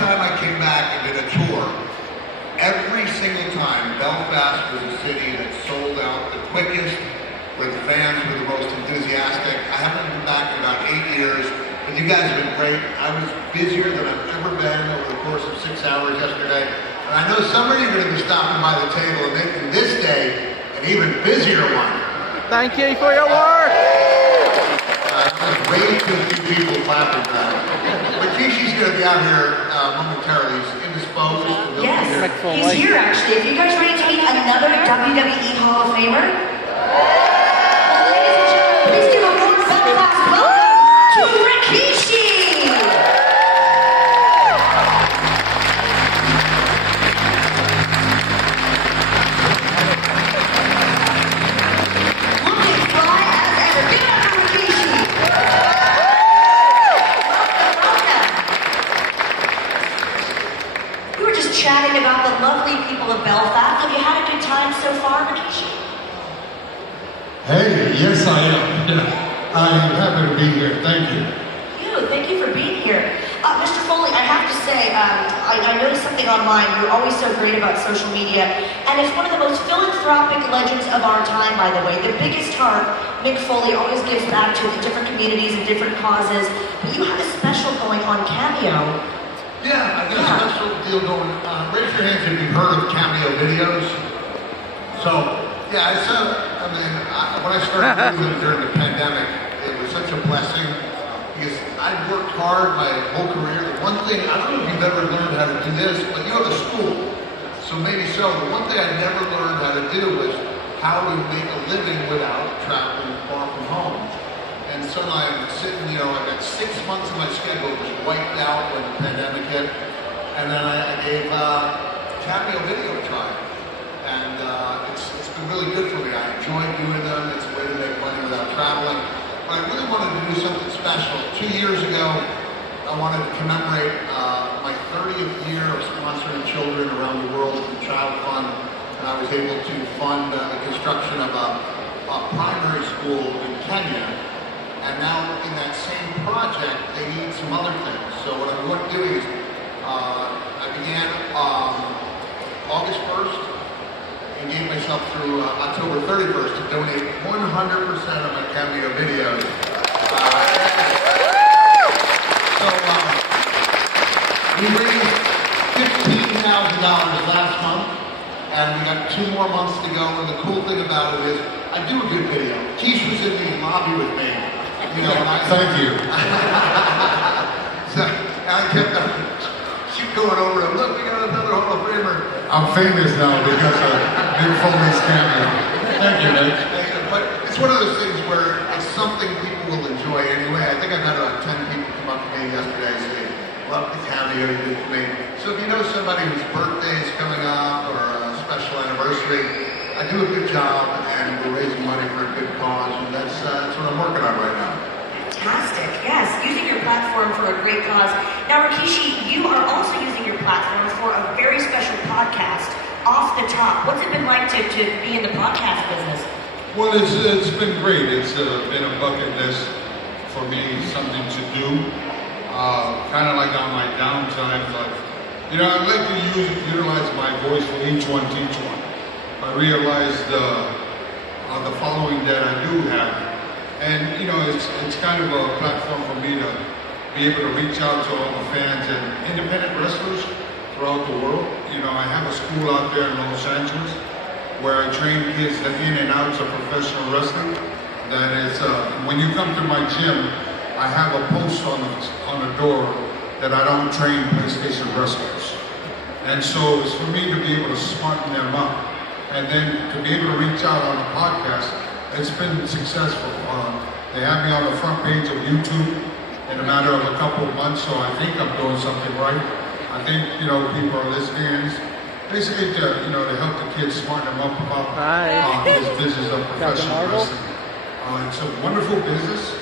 time I came back and did a tour, every single time, Belfast was a city that sold out the quickest, where the fans were the most enthusiastic. I haven't been back in about 8 years, but you guys have been great. I was busier than I've ever been over the course of 6 hours yesterday. And I know some of you are going to be stopping by the table and making this day an even busier one. Thank you for your work. There's way too few people clapping for that. But Kishi's going to be out here momentarily. He's indisposed. So Yes, he's here actually. If you guys ready to meet another WWE Hall of Famer? Ladies and gentlemen, please give a warm Belfast welcome to Rikishi! Looking fly as ever. Give it up for Rikishi! Welcome. We were just chatting about the lovely people of Belfast. Have you had a good time so far, Rikishi? Hey, yes I am. Yeah. I'm happy to be here. Thank you. Thank you for being here. Mr. Foley, I have to say, I noticed something online. You're always so great about social media, and it's one of the most philanthropic legends of our time, by the way. The biggest heart, Mick Foley always gives back to the different communities and different causes, but you have a special going on Cameo. Yeah, I got a special deal going. Raise your hands if you've heard of Cameo videos. So, yeah, when I started doing them during the pandemic, it was such a blessing because I'd worked hard my whole career. The one thing, I don't know if you've ever learned how to do this, but you have a school, so maybe so. The one thing I never learned how to do was how to make a living without traveling far from home. And so I'm sitting, I got 6 months of my schedule was wiped out when the pandemic hit. And then I gave Cameo Video a try. And it's been really good for me. I enjoy doing them. It's a way to make money without traveling. But I really wanted to do something special. 2 years ago, I wanted to commemorate my 30th year of sponsoring children around the world through Child Fund. And I was able to fund the construction of a primary school in Kenya. And now in that same project, they need some other things. So what I'm going to do is, I began August 1st and gave myself through October 31st to donate 100% of my Cameo videos. We raised $15,000 last month, and we got 2 more months to go. And the cool thing about it is, I do a good video. Keish was in the lobby with me. Thank you. So I kept keep going over them. Look, we got another Hall of Famer. I'm famous now because of Mick Foley's Cameo. Thank you, Nick. But it's one of those things where it's something people will enjoy anyway. I think I've had about 10 people come up to me yesterday and say, love the cameo you did for me. So if you know somebody whose birthday is coming up or a special anniversary, I do a good job and we're raising money for a good cause, and that's what I'm working on right now. Fantastic, yes, using your platform for a great cause. Now, Rikishi, you are also using your platform for a very special podcast, Off the Top. What's it been like to be in the podcast business? Well, it's been great. It's been a bucket list for me, something to do. Kind of like on my downtime, like, I'd like to utilize my voice for each one, teach one. I realized the following that I do have, and it's kind of a platform for me to be able to reach out to all the fans and independent wrestlers throughout the world. I have a school out there in Los Angeles where I train kids in and outs of professional wrestling. That is, when you come to my gym, I have a post on the door that I don't train PlayStation wrestlers, and so it's for me to be able to smarten them up. And then to be able to reach out on a podcast, it's been successful. They have me on the front page of YouTube in a matter of a couple of months, so I think I'm doing something right. I think, people are listening. Basically, to help the kids smarten them up about this business of professional wrestling. It's a wonderful business.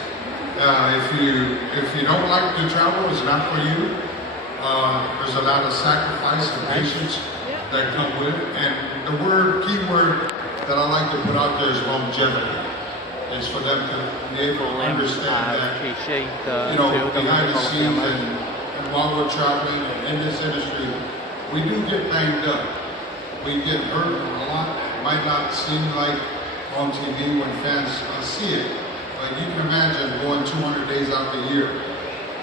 If you don't like to travel, it's not for you. There's a lot of sacrifice and patience that come with it. And the key word that I like to put out there is longevity. Is for them to be able to understand that, behind the scenes and while we're traveling and in this industry, we do get banged up. We get hurt a lot. It might not seem like on TV when fans see it, but you can imagine going 200 days out the year.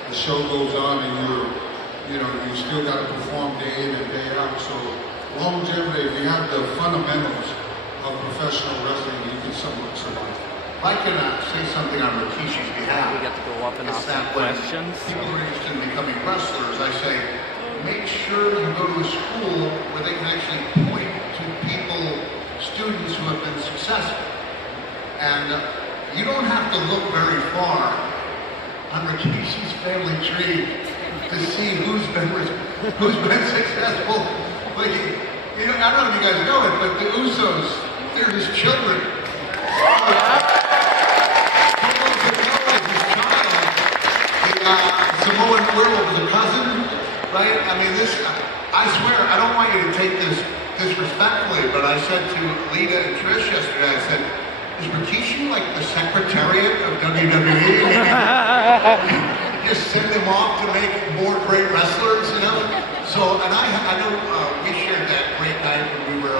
The show goes on and you still got to perform day in and day out. So longevity, if you have the fundamentals of professional wrestling, you can somewhat survive. If I can say something on Rikishi's behalf, We get to go up and it's ask some that when questions. people are interested in becoming wrestlers, I say, make sure you go to a school where they can actually point to people, students who have been successful. And you don't have to look very far on Rikishi's family tree to see who's been successful. Like, I don't know if you guys know it, but the Usos, they're his children. Samoan werewolf is a cousin, right? I mean, I swear, I don't want you to take this disrespectfully, but I said to Lita and Trish yesterday, I said, is Rikishi like the secretariat of WWE? Just send them off to make more great wrestlers, you know? So, and I know we shared that great night when we were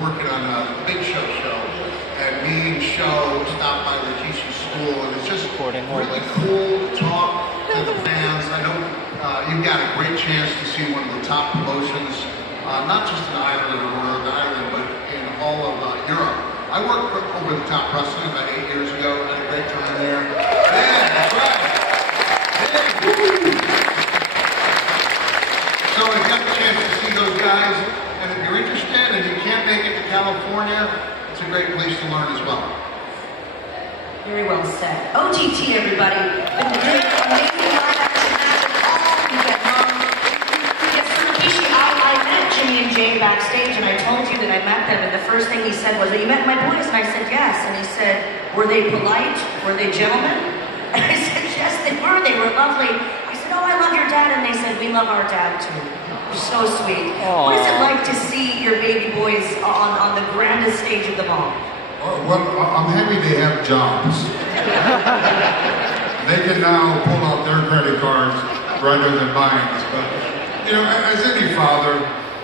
working on a Big Show, and me and Show stopped by Rikishi's school, and it's just really cool to talk to the fans. I know you've got a great chance to see one of the top promotions, not just in Ireland or Northern Ireland, but in all of Europe. I worked for Over the Top Wrestling about 8 years ago. I had a great time there. Yeah, that's right. So I got the chance to see those guys, and if you're interested and you can't make it to California, it's a great place to learn as well. Very well said. OTT, everybody. Been the great, amazing live action match of all weekend long. Yes, so Rikishi, I met Jimmy and Jay backstage, and I told you that I met them, and the first thing he said was, "Oh, you met my boys?" And I said, "Yes." And he said, "Were they polite? Were they gentlemen?" And I said, "Yes, they were. They were lovely." I said, "Oh, I love your dad." And they said, "We love our dad, too." You're so sweet. Aww. What is it like to see your baby boys on the grandest stage of them all? Well, I'm happy they have jobs. They can now pull out their credit cards rather than mine. But, as any father,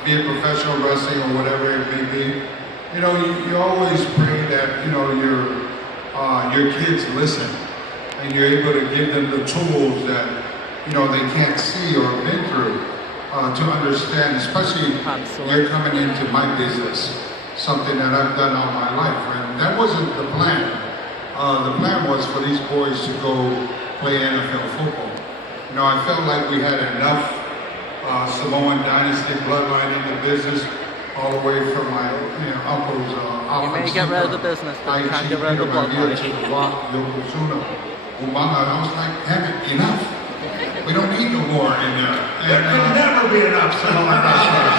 be it professional wrestling or whatever it may be, you always pray that, your kids listen and you're able to give them the tools that, they can't see or have been through to understand, especially you're coming into my business, something that I've done all my life. And that wasn't the plan. The plan was for these boys to go play NFL football. I felt like we had enough Samoan dynasty bloodline in the business, all the way from my uncle's You may get rid of the business, but you can't get rid of the bloodline. Yokozuna, Umanga. I was like, damn it, enough. We don't need no more in there. There can never be enough Samoan wrestlers.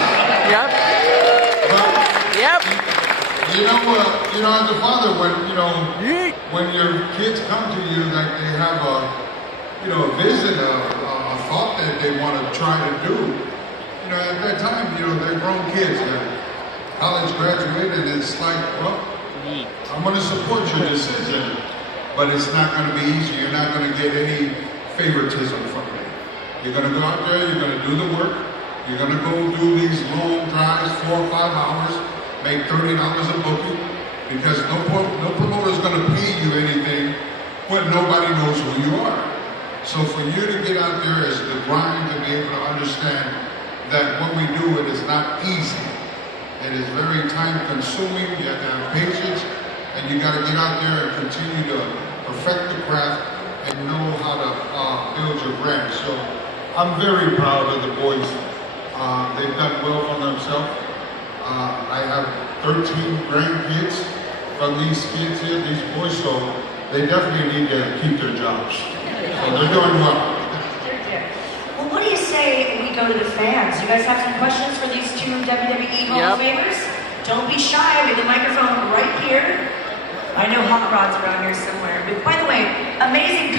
Yep. Yep. As a father, when your kids come to you, like they have a vision, a thought that they want to try to do. At that time, they're grown kids. They're college graduated, and it's like, well, I'm going to support your decision, but it's not going to be easy. You're not going to get any favoritism from me. You're going to go out there, you're going to do the work, you're going to go do these long drives, 4 or 5 hours, make $30 a booking, because no promoter is going to pay you anything when nobody knows who you are. So for you to get out there is the grind to be able to understand that what we do, it is not easy. It is very time consuming, you have to have patience, and you got to get out there and continue to perfect the craft and know how to build your brand. So I'm very proud of the boys. They've done well for themselves. I have 13 grandkids from these kids here, these boys, so they definitely need to keep their jobs. So they're doing well. Well, what do you say we go to the fans? You guys have some questions for these two WWE Hall of Famers? Don't be shy. We have the microphone right here. I know Hot Rod's around here somewhere. But by the way, amazing.